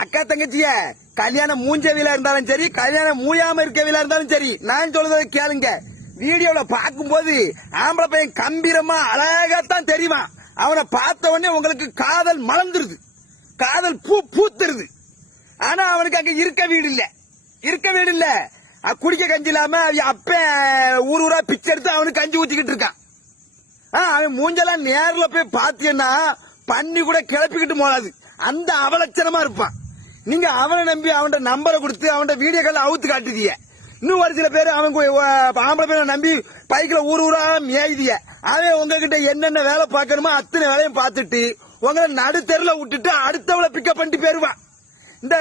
அக்கா தங்கச்சிய கல்யாணம் மூஞ்சவில இருந்தாலும் சரி கல்யாணம் மூயாம இருக்கவில இருந்தாலும் சரி நான் சொல்றதை கேளுங்க. வீடியோல பார்க்கும்போது ஆம்பளை பையன் கம்பீரமா அழகாத்தான் தெரியுமா? அவனை பார்த்த உடனே உங்களுக்கு காதல் மலர்ந்துருது. காதல் பூ பூத்துருது. ஆனா அவனுக்கு அங்க இருக்க வீடு இல்ல. இருக்க வீடு இல்ல. குடிக்க கஞ்சி இல்லாம அவன் அப்ப ஊர் ஊரா பிச்சை எடுத்து அவனுக்கு கஞ்சி ஊத்திக்கிட்டு இருக்கான். ஆ, அவன் மூஞ்செல்லாம் நேரில் போய் பாத்தீங்கன்னா பண்ணி கூட கிளப்பிக்கிட்டு போகாது அந்த அவலட்சணமா இருப்பான். நீங்க அவனை நம்பி அவன்கிட்ட நம்பரை கொடுத்து அவன்கிட்ட வீடியோக்கள் அவுத்து காட்டுதிய இன்னும் ஒரு சில பேர் அவன் ஆம்பளை பேரை நம்பி பைக்கில் ஊர் ஊரா மேய்திய அவன் உங்ககிட்ட என்னென்ன வேலை பார்க்கணுமோ அத்தனை வேலையும் பார்த்துட்டு உங்களை நடுத்தெருல விட்டுட்டு அடுத்தவளை பிக்கப் பண்ணிட்டு போயிருவான். இந்த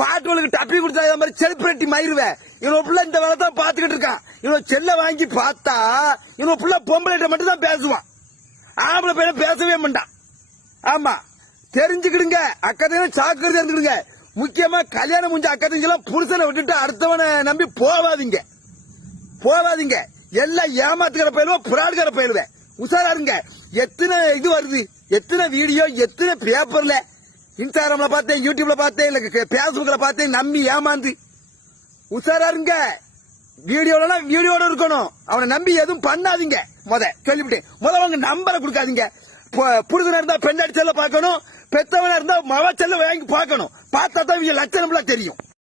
பாட்டுகளுக்கு டப்பி கொடுத்தா இதை மாதிரி செலிப்ரிட்டி மயிருவேன் இவன் பிள்ளை இந்த வேலை தான் பார்த்துக்கிட்டு இருக்கான். இவன் செல்ல வாங்கி பார்த்தா இவன் பிள்ளை பொம்பளைகிட்ட மட்டும் தான் பேசுவான். ஆம்பளை பையனை பேசவே மாட்டான். ஆமா. தெரிஞ்சுக்கிடுங்க. அக்கத்தையும் சாக்கிரதை இருந்துக்கிடுங்க. முக்கியமா கல்யாணம் முடிஞ்ச அக்கத்தஞ்செல்லாம் புருஷனை விட்டுட்டு அடுத்தவனை நம்பி போவாதீங்க. போவாதீங்க. எல்லாம் ஏமாத்துக்கிற பயிலுவேன் புறாடுகிற பயிலுவேன் உஷாரா இருங்க எத்தனை இது வருது? எத்தனை வீடியோ? எத்தனை பேப்பர்ல? இன்ஸ்டாகிராம்ல பார்த்தேன் யூடியூப்ல பார்த்தேன் இல்ல பேஸ்புக்ல பார்த்தேன் நம்பி ஏமாந்து. உஷாரா இருங்க வீடியோல வீடியோட இருக்கணும். அவனை நம்பி எதுவும் பண்ணாதீங்க. முத கேள்விப்பட்டேன். முத அவங்க நம்பரை கொடுக்காதீங்க. பு- இருந்தா பெண் அடிச்சல பார்க்கணும். பெத்தவனா இருந்தா மவ செல்ல வாங்கி பார்க்கணும். பார்த்தா தான் இவங்க லட்சணம்லாம் தெரியும்.